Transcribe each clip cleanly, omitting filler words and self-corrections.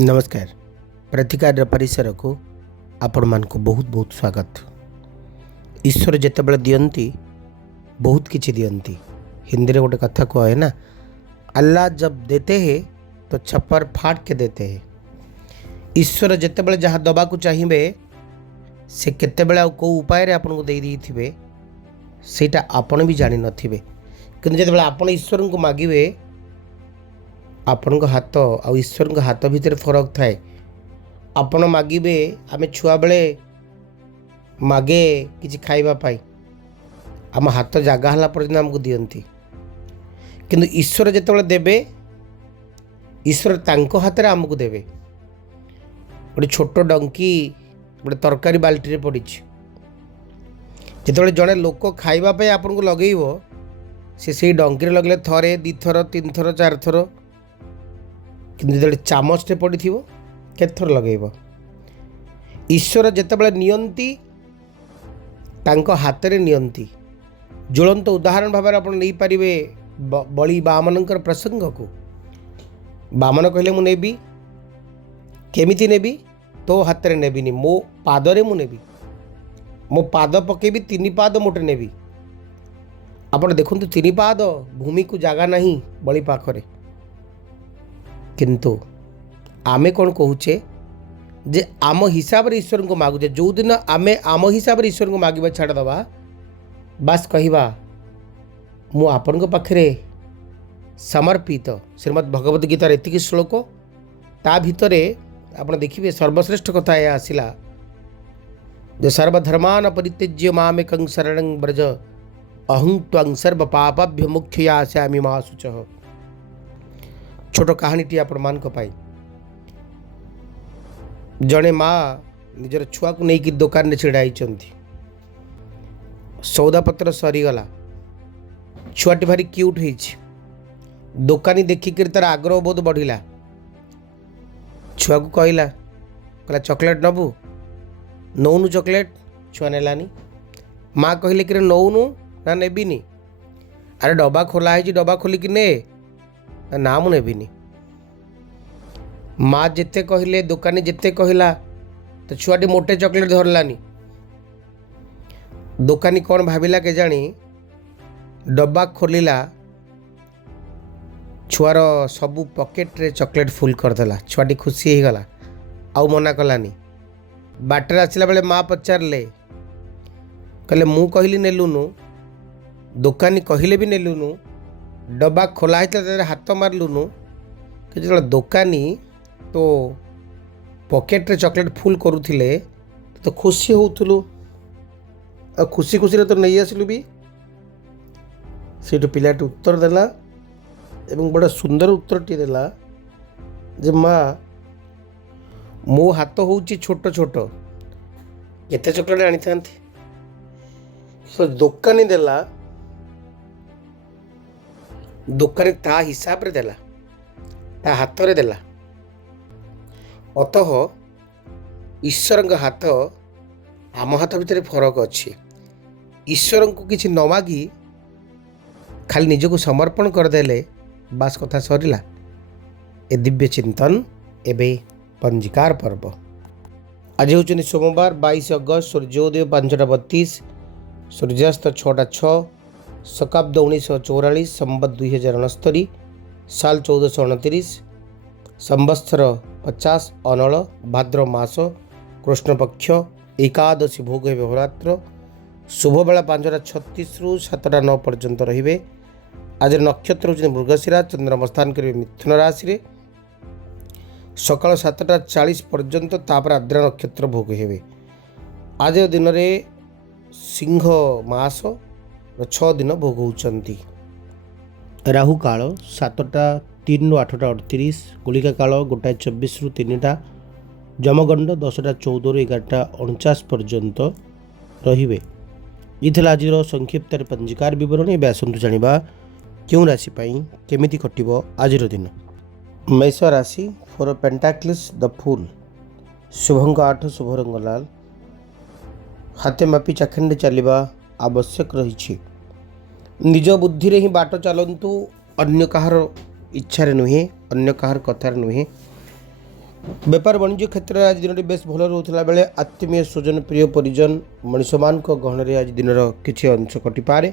नमस्कार। प्रतिकार परिसर को आपण मान को बहुत बहुत स्वागत। ईश्वर जितेबाला दियंती बहुत किछि दियंती। हिंदी रे गोटे कथा कहे ना, अल्लाह जब देते हैं तो छप्पर फाड़ के देते हैं। ईश्वर जितेबाला जहाँ दबा को चाहिए से केतेबेला को उपाय रे आपन को दे दी सेटा आपण भी जानि नथिबे, किंतु जेतेबेला आपण ईश्वर को मागिबे आपण हाथ आ ईश्वर हाथ भितर फरक थाए। आपण मागिबे आमे छुआ बेले मागे किछि खाइबा पाई आम हाथ जागा हला पर्यंत आमको दियंती, किंतु ईश्वर जेतेबेले देबे ईश्वर तांको हाथ रे आमको देबे। गोटे छोट डंकी गोटे तरकारी बाल्टी रे पड़िछि, जेतेबेले जड़े लोक खाइबा पाई आपन को लगेइबो से डंकी रे लगले थरे दी थर तीन थर चार थर, किंतु जो चामचटे पड़ी केते थर लगेब। ईश्वर जितेबाला नियंती तांको हाथ रे नियंती। ज्वलंत उदाहरण भाव आप नहीं पारे बलि बामनकर प्रसंग को। बामन कहले मु नेबी, केमिति नेबी? तो हाथ रे नेबिनी, मो पादरे मु नेबी, मो पाद पकेबी, तीन पाद मोटे नेबी। आपण देखंतु तीन पाद भूमि को जागा नहीं बलि पाखरे, किंतु आमे कौन कहूचे जे आम हिसाब रे ईश्वर को मागुचे। जो दिन आमे आम हिसाब रे ईश्वर को मागिबा छाड़ दबा, बस कहवा मु आपन को पाखरे समर्पित। श्रीमद् भगवत गीतार एतिकी श्लोक ता भितरे आपण देखिबे सर्वश्रेष्ठ कथा या आसिला जे सर्वधर्मान परित्यज्य मामेकं शरणं व्रज अहं त्वं सर्व पापाभ्य मुक्त्यास्यामि मा शुचः। छोट कहानीटी आपण मान को पाई। जड़े माँ निजर छुआ को लेकिन दुकान में छिड़ाई, सौदापत्र सरीगला, छुआटी भारी क्यूट हो। दुकानी देखिक तार आग्रह बहुत बढ़िला। छुआ को कहला चॉकलेट नबू, नौनु चॉकलेट। छुआ नेलानी। माँ कहले कि नौनु ना नेबिनी। अरे डब्बा खोला है, डब्बा खोलिकी ने ना मु नेबिनी। माँ जिते कहले दुकानी जिते कहला तो छुआटी मोटे चॉकलेट धरलानी। दुकानी कौन भाविला के जानी, डब्बा खोलिला, छुआर सबू पॉकेट रे चॉकलेट फुल करदेला। छुआटी खुशी हो गला, आउ मना कलानी। बाटर आसला बेले माँ पचारे, कहले मु कहली नेलुनु, दुकानी कहले भी नेलुनु, डब्बा खोला है हाथ मारलुनु। कि जो दुकानी तो पॉकेट रे चॉकलेट फुल करुथिले तो खुशी होउथुलु, आ खुशी खुशी रे तो नहीं आसिलु भी। सेठु पिलाटी उत्तर देला एवं बड़ा सुंदर उत्तर टी देला जे माँ मो हाथ होउची छोट छोट, केते चॉकलेट आनी थांती। सो दुकानी देला, दुकानी ता हिसाब रे देला, ता हाथ रे देला। अतः ईश्वर हाथ आम हाथ भितर फरक अच्छी। ईश्वर को किसी न मागी खाली निजको समर्पण करदेले बास कथा सरिला। ए दिव्य चिंतन एबे पंजिकार पर्व। आज हूँ सोमवार 22 अगस्त, सूर्योदय 5:32, सूर्यास्त 6:06, शकाब्द 1944, संबत 2069, साल 1429, संवत्सर 50 अनल, भाद्र मास, कृष्ण पक्ष, एकादशी भोग हे होरात्र। शुभ बेला 5:36 रु 7:09 पर्यंत रे। आज नक्षत्र होती मृगशिरा, चंद्रमा स्थान करेंगे मिथुन राशि रे सकाल 7:40 पर्यंत, तापर आद्रा नक्षत्र भोग हे। आज दिन में सिंह मास 6 दिन भोग होती। राहु काल 7:03 रु 8:38, गुलिका काल 1:24 रु 3टा, जमगंड 10:14 रु 11:49 पर्यंत रे। ये आज संक्षिप्त पंजिकार विवरण। ए आसतु जाना क्यों राशि केमिति कटिबो आज दिन। मेष राशि, 4 पेंटाक्लिस द फूल, शुभंग 8, शुभ रंग लाल। हाथे मापी चाखंडे चलवा आवश्यक रही। निज बुद्धि रे ही बाट चलतु, अन्य कहार इच्छा नुहे, अन्य कहार कथार नुहे। बेपार वाणिज्य क्षेत्र में आज दिन बेस भल रोला बेले आत्मीय स्वजन प्रिय परिजन मनीष मान गहन आज दिन किसी अंश कटिपे।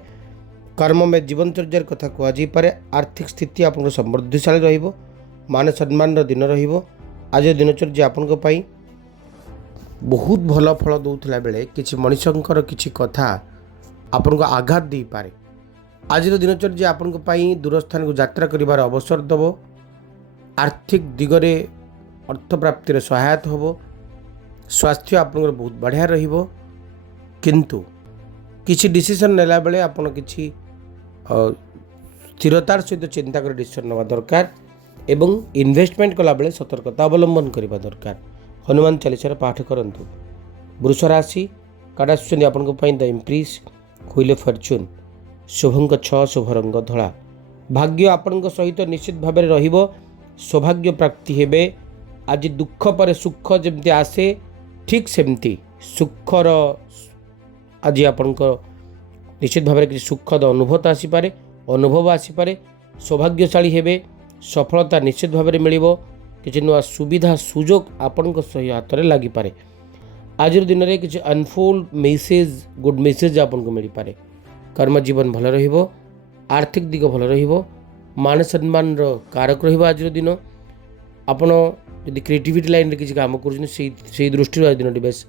कर्म में जीवनचर्यार कथा कहुपे। आर्थिक स्थिति आप समृद्धिशाली मान सम्मान दिन आज दिनचर्या आपण बहुत भल फल दौला बेले किसी मनीषर किसी कथा आपण को आघात दे पारे। आज दिनचर्या आपण दूरस्थान को यात्रा कर अवसर दब। आर्थिक दिगरे अर्थ प्राप्तिर सहायता हम। स्वास्थ्य आपंकर बहुत बढ़िया रहिबो। किंतु किसी डिसीजन नेला बेले आपण किसी स्थिरतार सहित चिंता कर डिसीजन नेवा दरकार एवं इन्वेस्टमेंट कला बेले सतर्कता अवलंबन करबा दरकार। हनुमान चालीसा पाठ करंतु। वृष राशि कार्ड आसुचंदी आपनको पई the empress wheel of fortune शुभंक 6 शुभ रंग धला। भाग्य आपनको सहित निश्चित भाव में रहिबो। सौभाग्य प्राप्ति हेबे। आज दुख पर सुख जमती आसे ठीक सेमती सुखर आज आपंक निश्चित भाव में सुखद अनुभूत आसीपे अनुभव आसीपे। सौभाग्यशाली हेबे। सफलता निश्चित भाव में मिलिबो। किसी नुआ सुविधा सुजोग आपण सही हाथ में लगिपे। आज दिन में किसी अनफोल्ड मेसेज गुड मेसेज आपन को मिल पारे। कर्म जीवन भल रहिबो। आर्थिक दिग भल रहिबो। मान सम्मान कारक रहिबो। आज दिन आपण यदि क्रिएटिविटी लाइन किसी काम कर दृष्टि आज दिन बेस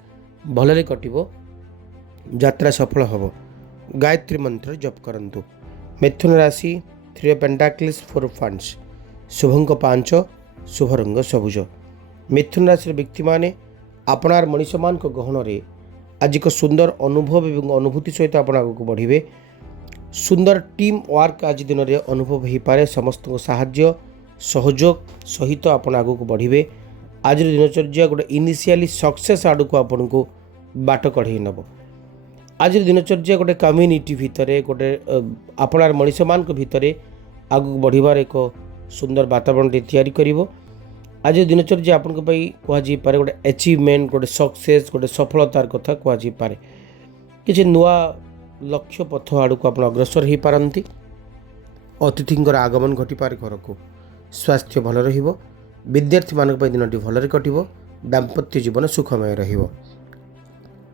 भल कटिबो। यात्रा सफल हम। गायत्री मंत्र जप करंतु। मिथुन राशि 3 ऑफ पेंटाकल्स 4 ऑफ फंड्स शुभंक 5 शुभ रंग सबुज। मिथुन राशि व्यक्ति माने आपणार मनीष मान गहन रे आज एक सुंदर अनुभव एवं अनुभूति सहित आप आगे बढ़े। सुंदर टीम वर्क आज दिन में अनुभव हो पाए। समस्त को साहाय्य सहयोग सहित आप आगे बढ़े। आज दिनचर्या गोटे इनिशियली सक्सेस आड़ को आपण को बाट कढ़े नब। आज दिनचर्या गोटे कम्युनिटी भितर गोटे आपणार मनीष मान भितर आगे बढ़ार एक सुंदर वातावरण तैयारी करिवो। आज दिनचर्या आपण कहुपे गोटे अचिवमेंट गोटे सक्सेस गोटे सफलतार कथा कहुपे। किसी नुआ लक्ष्य पथ आड़ को आप अग्रसर हो पारती। अतिथिंर आगमन घटिपारे घर को। स्वास्थ्य भल रहिबो। विद्यार्थी मानक दिन भल कटिबो। दाम्पत्य जीवन सुखमय रहिबो।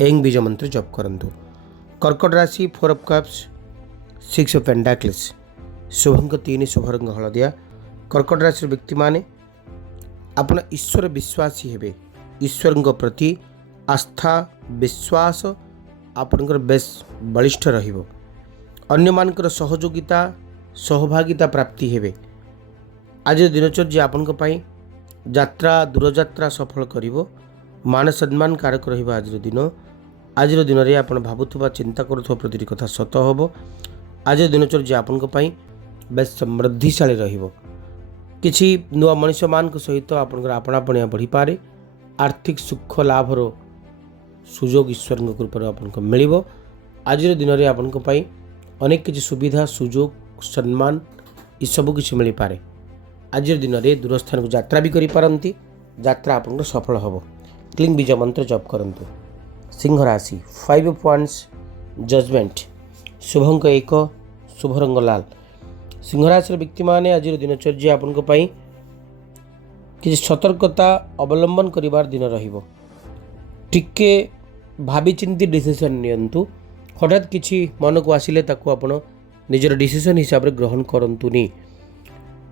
एंग बीज मंत्र जप करंतु। कर्कट राशि 4 ऑफ कप्स 6 ऑफ पेंटाकल्स शुभंक 3 शुभ रंग हलदिया। कर्कट राशि व्यक्ति माने आपण ईश्वर विश्वासी हेबे। ईश्वर प्रति आस्था विश्वास आपणकर बेस बलिष्ठ रहिबो। अन्य मानकर सहयोगिता सहभागिता प्राप्ति हेबे। आज दिनचर्या आपण यात्रा दूरयात्रा सफल करिवो। मान सम्मान कारक रहिबो। आज दिन में आप भावुवा चिंता करुवा प्रति कथा सत हम। आज दिनचर्या आपण बेस समृद्धिशाली रहिबो। किसी नुआ मनीष मान सहित आपणापणिया बढ़ी पारे। आर्थिक सुख लाभर सुजोग ईश्वर कृपा आपको मिल। आज दिन में आपण अनेक किसी सुविधा सुजोग सम्मान ये सब किसी मिल पारे। आज दिन में दूरस्थान को यात्रा भी करी। यात्रा आप सफल हम। क्लीन बीज मंत्र जप करंतु। सिंह राशि 5 ऑफ वांड्स जजमेंट शुभंक 1 शुभ रंग लाल। सिंह राशि व्यक्ति माने आज दिनचर्या आपण किसी सतर्कता अवलंबन करिवार दिन रहिबो। टिके भावी चिंती डिसीजन नियंतु। हठात किसी मन को आसिले ताकू आपण निजर डिसीजन हिसाब से ग्रहण करंतुनी।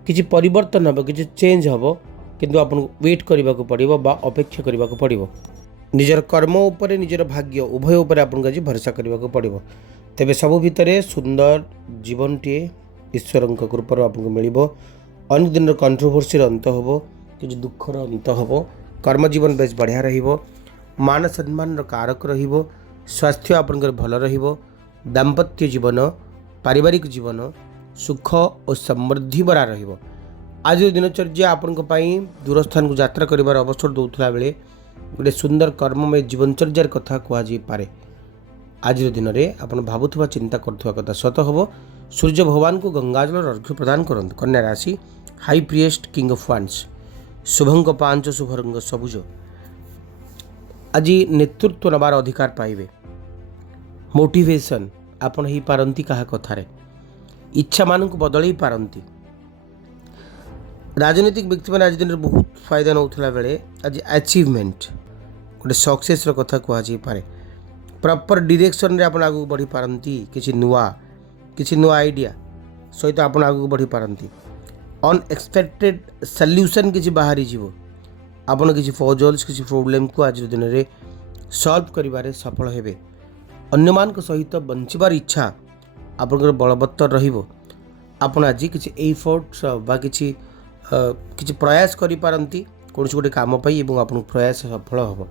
किसी परिवर्तन हम किसी चेंज हम किंतु आपन वेट करने को पड़ो बा अपेक्षा करने को पड़ो। निजर कर्म उपर निजर भाग्य उभय उपर आपन आज भरोसा करने को पड़ो। तेबे सबु भितरे सुंदर जीवन टे ईश्वर कृपा आपको मिल। अनेक दिन कंट्रोवर्सी अंत हम कि दुखर अंत हम। कर्म जीवन बेस बढ़िया रहिबो। मान सम्मान कारक रहिबो। स्वास्थ्य आपनकर भल रहिबो। दाम्पत्य जीवन पारिवारिक जीवन सुख और समृद्धि बरा रहिबो। आज दिनचर्या आपण दूरस्थान को यात्रा करिवार अवसर दौला बेले गोटे सुंदर कर्ममय जीवनचर्यार कथा कहुपे। आज दिन में आप भावुवा चिंता करुवा कथा सत हम। सूर्य भगवान को गंगाजल अर्घ्य प्रदान करंतु। कन्या राशि हाई प्रिएस्ट किंग ऑफ वांड्स शुभंक 5 शुभ रंग सबुज। आज नेतृत्व नबार अधिकार पाइबे। मोटिवेशन आपण ही पारंती कहा कथारे। इच्छा मान को बदल पारंती। राजनीतिक व्यक्ति मैंने आज दिन में बहुत फायदा नौला बेले आज अचिवमेंट गोटे सक्सेस कथा कहुपे प्रॉपर डायरेक्शन रे आपण आगू बढ़ी पारंती किसी नुआ आइडिया सहित आपण आगू बढ़ी पारंती अनएक्सपेक्टेड सॉल्यूशन किसी बाहरी जीव आपण किसी पजल्स किसी प्रोब्लेम को आज दिन में सॉल्व करिबारे सफल हेबे अन्यमान सहित बंचिबार इच्छा आपनकर बलवत्तर रहिबो आपण आज किसी एफर्ट्स बा किसी प्रयास करि पारंती कौन गोटे काम पाई एवं आपन प्रयास सफल हम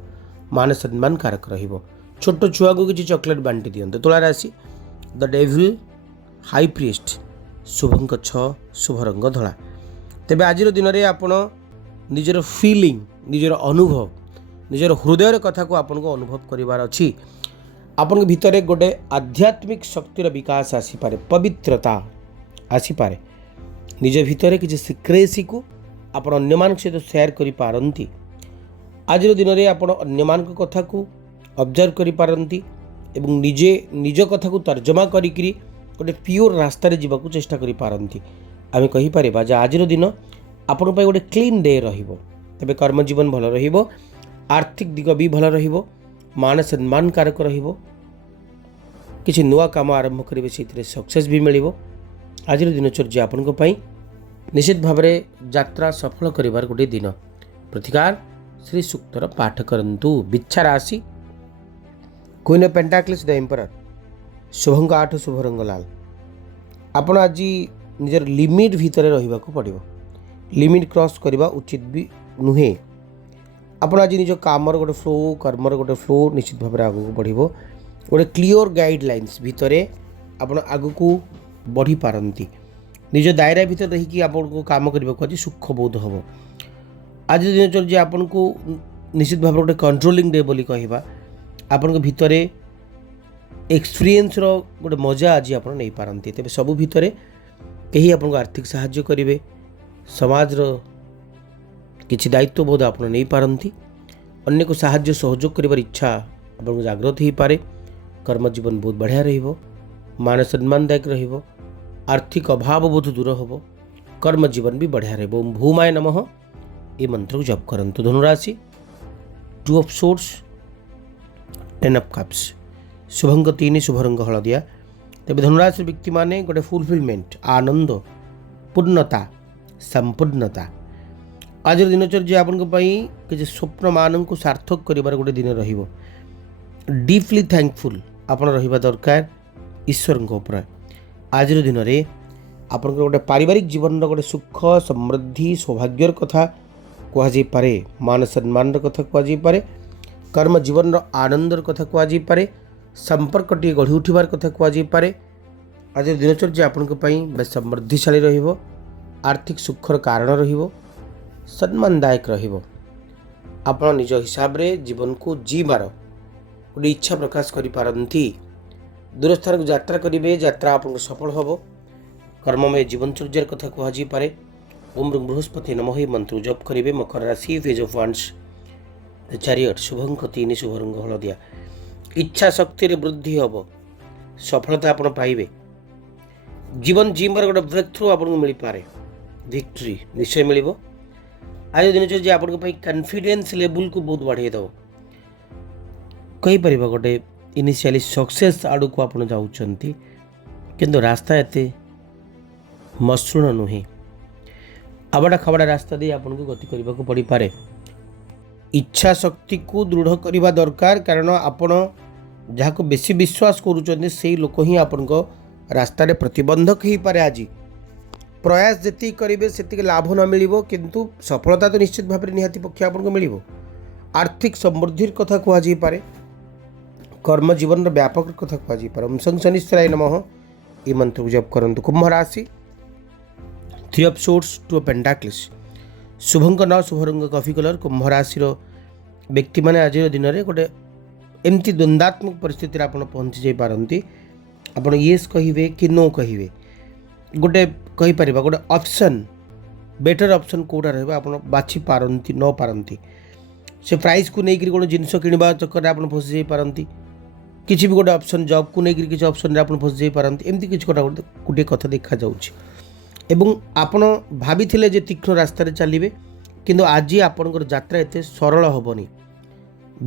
मान सम्मान कारक रहिबो छोट छुआ को किसी चॉकलेट बांटी दियंते तुला राशि द डेविल हाई प्रिस्ट शुभंक 6 शुभ रंग धला तेबे आज दिन में आपण निजर फीलिंग निजर अनुभव निजर हृदय कथा को आपन को अनुभव करिवार अछि आपन भितर गोटे आध्यात्मिक शक्तिर विकास आसीपारे पवित्रता आसीपारे निज भितर किसी सिक्रेसी को आपण अन्यमान सहित शेयर करि पारंती आज दिन में आपण अन्यमान कथा को ऑब्जर्व करि पारंती एवं निजे निज कथा को तर्जमा करिकरी गोटे प्योर रास्ता रे जीवा को चेष्टा करि पारंती आमे कहि परिबा जे आज दिन आपण पय गोटे क्लीन डे रहिबो तबे कर्म जीवन भल रहिबो आर्थिक दिग भी भल रहिबो मान सम्मान कारक रहिबो किसी नुआ काम आरंभ करिवे सेतिरे सक्सेस भी मिलिबो आज दिनचर्या आपण को पई निश्चित भाव में यात्रा सफल करिवार गोटे दिन प्रतिकार श्री सूक्तर पाठ करंतु बिच्छा राशि क्वीन ऑफ पेंटाक्लिस द एम्परर शुभंक 8 शुभ रंग लाल आपण आज निजर लिमिट भितर रहिबा को पड़िबो लिमिट क्रॉस करबा उचित भी नुहे आपण आज निज कामर गोटे फ्लो कर्मर गोटे फ्लो निश्चित भाव में आगू बढ़िबो गोटे क्लियर गाइडलाइंस भितर आपण आगू को बढ़ी पारंती निज दायरा भितर रही आपको काम करने को आज सुख बोध हम आज दिनचर्या आपन को निश्चित भाव गोटे कंट्रोलिंग डे बोली कहवा आपण भितर एक्सपीरियंस रो गोटे मजा आज आप नहीं पारंती तेरे सबू भितर कहीं आपको आर्थिक साहाय्य करेंगे समाज रो किसी दायित्व बोध आप नहीं पारंती अन्य को साहाय्य सहयोग कर इच्छा आपको जागृत हो पारे कर्म जीवन बहुत बढ़िया रहिबो मान सम्मानदायक रहिबो आर्थिक अभाव बोध दूर हम कर्म जीवन भी बढ़िया रहे ओम भूमाय नमः ये मंत्र को जप करंतु धनुराशि 2 ऑफ सोर्स 10 ऑफ कप्स शुभंक 3 शुभ रंग हलदिया तेज धनुराशि व्यक्ति माने गोटे फुलफिलमेंट आनंद पूर्णता संपूर्णता आज दिनचर्या आपन किसी स्वप्न मान को सार्थक करिवार गोटे दिन रहिबो डीपली थैंकफुल आपन रहिबा दरकार ईश्वर ऊपर आज दिन में आप गोटे पारिवारिक जीवन गोटे सुख समृद्धि सौभाग्यर कथा कहुपे मान सम्मान कथा कहुपे कर्म जीवन आनंदर कथा कहुपे संपर्क टी गढ़ी उठार कथा कहुपे आज दिनचर्या आपण समृद्धिशाली रहिबो आर्थिक सुखर कारण रहिबो सम्मानदायक रहिबो आपण निज हिसाब रे जीवन को जीवार गोटे इच्छा प्रकाश करि पारंती दूर स्थान को यात्रा करेंगे यात्रा आप सफल हम कर्ममय जीवनचर्यार कथा कहुपे ओम बृहस्पति नमः मंत्र जप करेंगे मकर राशि फेज ऑफ वांस द चैरियट शुभंक 3 शुभ रंग हलदिया इच्छा शक्ति रे वृद्धि हम सफलता आप पाइबे जीवन जीवार गोटे ब्रेक थ्रू आपको मिल पारे विक्ट्री निश्चय मिल आज दिनचर्या आप कॉन्फिडेंस लेवल को बहुत बढ़ाई दब कहीपर गोटे इनिशियली सक्सेस आड़ को आप जाऊँगी किंतु रास्ता एते मसृण नुहे आबड़ा खाबड़ा रास्ता दे आपन को गति करने को पड़ी पारे इच्छा शक्ति को दृढ़ करने दरकार कारण आपण जहाँ को बेसी विश्वास करुँच से लोक ही आपण को रास्ता रे प्रतिबंधक हो पारे आज प्रयास जी करेंगे से लाभ न मिल किंतु सफलता तो निश्चित भाव में निहाती पक्ष आपको मिल आर्थिक समृद्धि कथा कहुपे कर्म जीवन व्यापक कथा कहुपे ओम शं शनिश्चराय नमः ये मंत्र को जप करंतु कुंभ राशि 3 ऑफ सोर्स 2 ऑफ पेंटाक्लिस शुभंक 9 शुभ रंग कॉफी कलर कुंभ राशि व्यक्ति माने आज दिन में गोटे एमती द्वंद्वात्मक परिस्थिति आप पहुँची जाई पारंती आपण येस कहिबे कि नो कहिबे गोटे कहीपर गोटे ऑप्शन बेटर ऑप्शन कोटा रहा आप बाछि पारंती न पारंती से प्राइस को लेकर गोटे जिनस किणवा चक्कर आप फसी जाई पारंती किसी भी गोटे ऑप्शन जॉब को लेकर किसी ऑप्शन आप फसी जाई पारंती एमती किसी गोटे कथा देखा जाउछि ଏବଂ ଆପଣ ଭାବିଥିଲେ ଯେ ତୀକ୍ଷ୍ଣ ରାସ୍ତାରେ ଚାଲିବେ, କିନ୍ତୁ ଆଜି ଆପଣଙ୍କର ଯାତ୍ରା ଏତେ ସରଳ ହେବନି।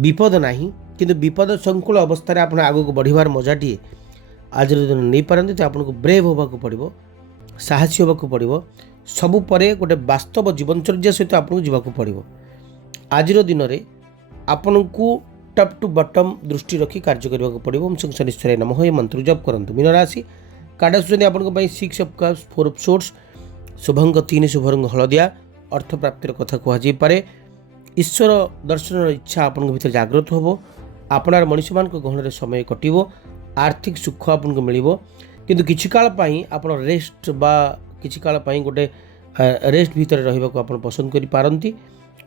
ବିପଦ ନାହିଁ, କିନ୍ତୁ ବିପଦ ସଂକୁଳ ଅବସ୍ଥାରେ ଆପଣ ଆଗକୁ ବଢ଼ିବାର ମଜାଟିଏ ଆଜିର ଦିନ ନେଇପାରନ୍ତି। ତ ଆପଣଙ୍କୁ ବ୍ରେଭ୍ ହେବାକୁ ପଡ଼ିବ, ସାହସୀ ହେବାକୁ ପଡ଼ିବ। ସବୁ ପରେ ଗୋଟେ ବାସ୍ତବ ଜୀବନଚର୍ଯ୍ୟା ସହିତ ଆପଣଙ୍କୁ ଯିବାକୁ ପଡ଼ିବ। ଆଜିର ଦିନରେ ଆପଣଙ୍କୁ ଟପ୍ ଟୁ ବଟମ୍ ଦୃଷ୍ଟି ରଖି କାର୍ଯ୍ୟ କରିବାକୁ ପଡ଼ିବ। ଓମ୍ ଶଂ ଶନିଶ୍ଚରାୟ ନମଃ ଏ ମନ୍ତ୍ର ଜପ କରନ୍ତୁ। ମୀନ ରାଶି କାର୍ଡ ଆସୁଛନ୍ତି ଆପଣଙ୍କ ପାଇଁ 6 ଅଫ୍ କପ୍ସ, 4 ଅଫ୍ ସୋର୍ଟସ୍, ଶୁଭଙ୍କ 3, ଶୁଭରଙ୍ଗ ହଳଦିଆ। ଅର୍ଥ ପ୍ରାପ୍ତିର କଥା କୁହାଯାଇପାରେ। ଈଶ୍ୱର ଦର୍ଶନର ଇଚ୍ଛା ଆପଣଙ୍କ ଭିତରେ ଜାଗ୍ରତ ହେବ। ଆପଣାର ମଣିଷମାନଙ୍କ ଗହଣରେ ସମୟ କଟିବ। ଆର୍ଥିକ ସୁଖ ଆପଣଙ୍କୁ ମିଳିବ, କିନ୍ତୁ କିଛି କାଳ ପାଇଁ ଆପଣ ରେଷ୍ଟ ବା କିଛି କାଳ ପାଇଁ ଗୋଟେ ରେଷ୍ଟ ଭିତରେ ରହିବାକୁ ଆପଣ ପସନ୍ଦ କରିପାରନ୍ତି।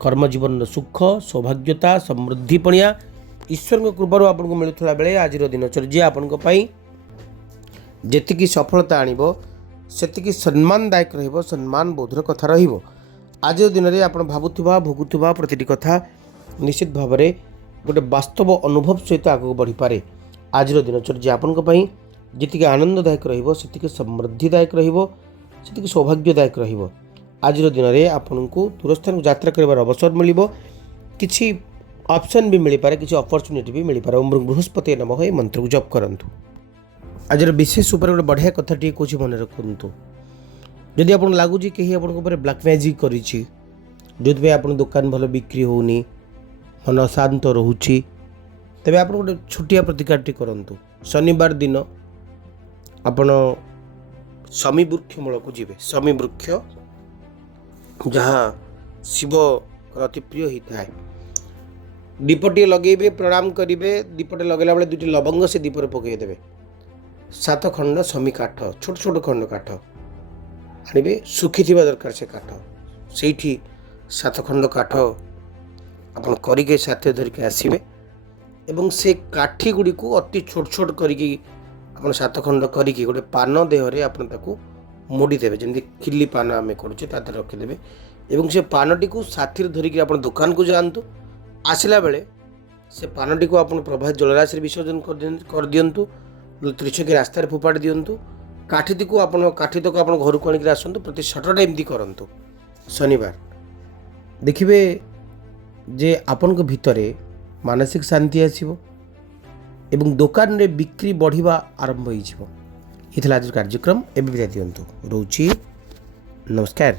କର୍ମଜୀବନର ସୁଖ, ସୌଭାଗ୍ୟତା, ସମୃଦ୍ଧିପଣିଆ ଈଶ୍ୱରଙ୍କ କୃପାରୁ ଆପଣଙ୍କୁ ମିଳୁଥିବା ବେଳେ ଆଜିର ଦିନଚର୍ଯ୍ୟା ଆପଣଙ୍କ ପାଇଁ ଯେତିକି ସଫଳତା ଆଣିବ ସେତିକି ସମ୍ମାନଦାୟକ ରହିବ, ସମ୍ମାନ ବୋଧର କଥା ରହିବ। ଆଜିର ଦିନରେ ଆପଣ ଭାବୁଥିବା ଭୋଗୁଥିବା ପ୍ରତିଟି କଥା ନିଶ୍ଚିତ ଭାବରେ ଗୋଟେ ବାସ୍ତବ ଅନୁଭବ ସହିତ ଆଗକୁ ବଢ଼ିପାରେ। ଆଜିର ଦିନଚର୍ଯ୍ୟା ଆପଣଙ୍କ ପାଇଁ ଯେତିକି ଆନନ୍ଦଦାୟକ ରହିବ, ସେତିକି ସମୃଦ୍ଧିଦାୟକ ରହିବ, ସେତିକି ସୌଭାଗ୍ୟଦାୟକ ରହିବ। ଆଜିର ଦିନରେ ଆପଣଙ୍କୁ ଦୂରସ୍ଥାନକୁ ଯାତ୍ରା କରିବାର ଅବସର ମିଳିବ। କିଛି ଅପସନ୍ ବି ମିଳିପାରେ, କିଛି ଅପରଚ୍ୟୁନିଟି ବି ମିଳିପାରେ। ଓମ୍ ବୃହସ୍ପତି ନମଃ ଏ ମନ୍ତ୍ରକୁ ଜପ କରନ୍ତୁ। ଆଜିର ବିଶେଷ ଉପରେ ଗୋଟେ ବଢ଼ିଆ କଥାଟିଏ କହୁଛି, ମନେ ରଖନ୍ତୁ। ଯଦି ଆପଣଙ୍କୁ ଲାଗୁଛି କେହି ଆପଣଙ୍କ ଉପରେ ବ୍ଲାକ୍ ମ୍ୟାଜିକ୍ କରିଛି, ଯେଉଁଥିପାଇଁ ଆପଣ ଦୋକାନ ଭଲ ବିକ୍ରି ହେଉନି, ମନ ଅଶାନ୍ତ ରହୁଛି, ତେବେ ଆପଣ ଗୋଟେ ଛୋଟିଆ ପ୍ରତିକାରଟି କରନ୍ତୁ। ଶନିବାର ଦିନ ଆପଣ ଶମୀ ବୃକ୍ଷ ମୂଳକୁ ଯିବେ। ଶମୀ ବୃକ୍ଷ ଯାହା ଶିବଙ୍କର ଅତି ପ୍ରିୟ ହେଇଥାଏ। ଦୀପଟିଏ ଲଗେଇବେ, ପ୍ରଣାମ କରିବେ। ଦୀପଟେ ଲଗାଇଲା ବେଳେ 2ଟି ଲବଙ୍ଗ ସେ ଦୀପରେ ପକାଇଦେବେ। 7 ଖଣ୍ଡ ଶମୀ କାଠ, ଛୋଟ ଛୋଟ ଖଣ୍ଡ କାଠ ଆଣିବେ, ଶୁଖିଥିବା ଦରକାର ସେ କାଠ। ସେଇଠି 7 ଖଣ୍ଡ କାଠ ଆପଣ କରିକି ସାଥିରେ ଧରିକି ଆସିବେ ଏବଂ ସେ କାଠି ଗୁଡ଼ିକୁ ଅତି ଛୋଟ ଛୋଟ କରିକି ଆପଣ 7 ଖଣ୍ଡ କରିକି ଗୋଟେ ପାନ ଦେହରେ ଆପଣ ତାକୁ ମୋଡ଼ିଦେବେ, ଯେମିତି ଖିଲି ପାନ ଆମେ କରୁଛେ ତା ଦେହରେ ରଖିଦେବେ। ଏବଂ ସେ ପାନଟିକୁ ସାଥିରେ ଧରିକି ଆପଣ ଦୋକାନକୁ ଯାଆନ୍ତୁ। ଆସିଲା ବେଳେ ସେ ପାନଟିକୁ ଆପଣ ପ୍ରଭାତ ଜଳରାଶିରେ ବିସର୍ଜନ କରିଦିଅନ୍ତୁ, ତ୍ରିଛକି ରାସ୍ତାରେ ଫୋପାଡ଼ି ଦିଅନ୍ତୁ। କାଠିଟିକୁ କାଠିତକ ଆପଣ ଘରକୁ ଆଣିକି ଆସନ୍ତୁ। ପ୍ରତି ସଟରଡେ ଏମିତି କରନ୍ତୁ ଶନିବାର। ଦେଖିବେ ଯେ ଆପଣଙ୍କ ଭିତରେ ମାନସିକ ଶାନ୍ତି ଆସିବ ଏବଂ ଦୋକାନରେ ବିକ୍ରି ବଢ଼ିବା ଆରମ୍ଭ ହୋଇଯିବ। ଏ ଥିଲା ଆଜିର କାର୍ଯ୍ୟକ୍ରମ। ଏବେ ବିଦାୟ ଦିଅନ୍ତୁ। ରହୁଛି, ନମସ୍କାର।